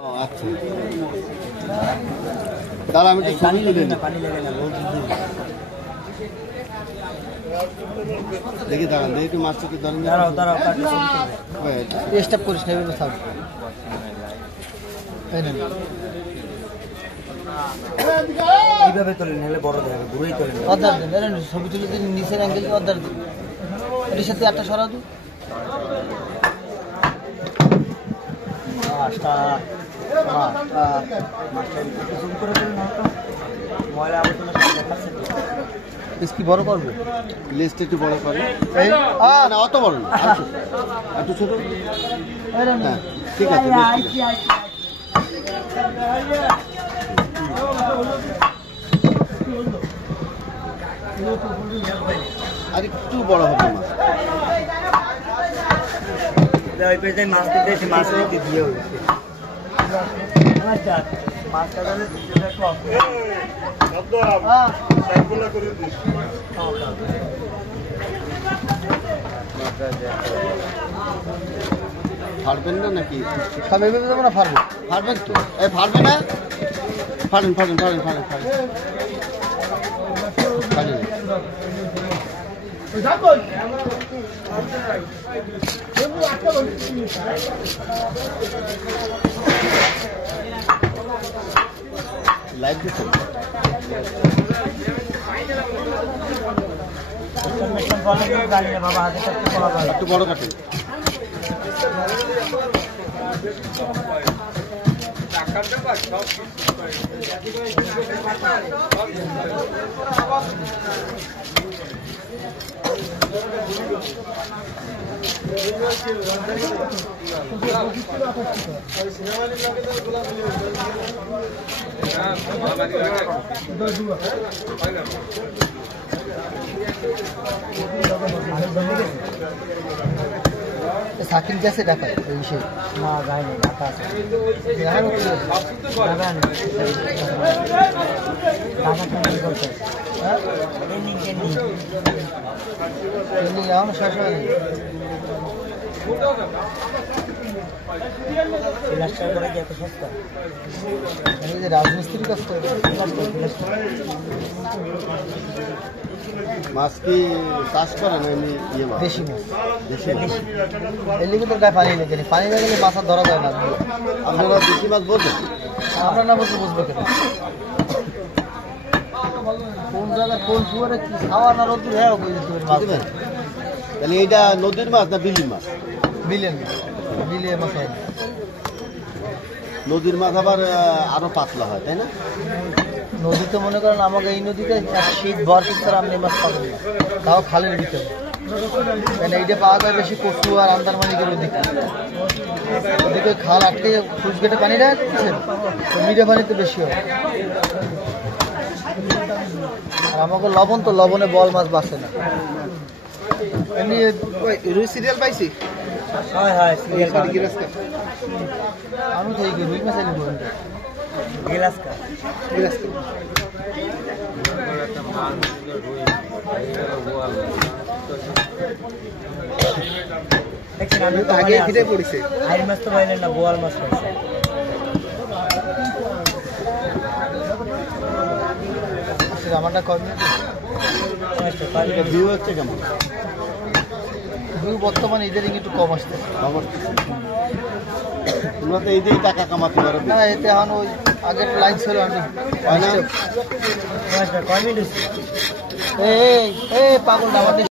আচ্ছা দাঁড়া আমি পানি লেগে না দেখি দাঁড়ান দেখি একটু মাছটাকে দাঁড়াও স্টপ করিস না এভাবে থাক এইভাবে তোলেন নাহলে বড় দেখাবে দূরেই তোলেন অর্ধার দিন ছবি তুলে দিন নিচের অ্যাঙ্গেল অর্ধার দিন এর সাথে একটা সরা দিন কি বড় করবে লেজটা একটু বড় করে না অত বড় না একটু ছোট হ্যাঁ ঠিক আছে আর একটু বড় হবে মাছ মাছ দিয়ে হবে ফাড়বেন না নাকি এভাবে যাবো না ফাড়বেন তো ফাড়বে না ফাড়েন লাইভ দিচ্ছেন একটু বড় কাটেন সাকিব গেছে ঢাকায় ওই সে না যায়নি ঢাকা আছে রাজমিস্ত্রি কাজ করে মাছ কি চাষ করে না এমনি ইয়ে মাছ দেশি মাছ এর লিগে তো গায়ে পানি লেগে পানি লেগে মাছ আর ধরা যায় না আপনারা দেশি মাছ বলবেন আমরা না বলতে বুঝবে কেন কোন জায়গায় কোন পুকুরে কি খাওয়া না রোদ্দুর হ্যাঁ মাছ তাহলে এইটা নদীর মাছ না বিলের মাছ বিলের মাছ হয় নদীর মাছ আবার আরো পাতলা হয় তাই না নদীতে মনে করেন আমাকে এই নদীতে শীত ভর কিন্তু আপনি মাছ পাবেন না তাও খালের ভিতরে কারণ এইটা পাওয়া যায় বেশি কচু আর আন্দারমানিকের ওদিকে খাল আটকে সুইচ গেটে পানি রাখছেন তো মিঠে পানিতে বেশি হয় আর আমাকে লবণ তো লবণে বল মাছ বাঁচে না এমনি রুই সিরিয়াল পাইছি আমি তো এই রুই মাছ এনে বলুন আগে ফিরে পড়েছে আইর মাছ তো পাইলেন না বোয়াল মাছ পাইছে আমারটা কমে ভিউ হচ্ছে কেমন ভিউ বর্তমানে এদের একটু কম আসছে তোমরা তো এই দিয়েই টাকা কামাতে পারো না এতে এখন ওই আগের লাইন ছিল কয় মিনিট এই পাগল আমাদের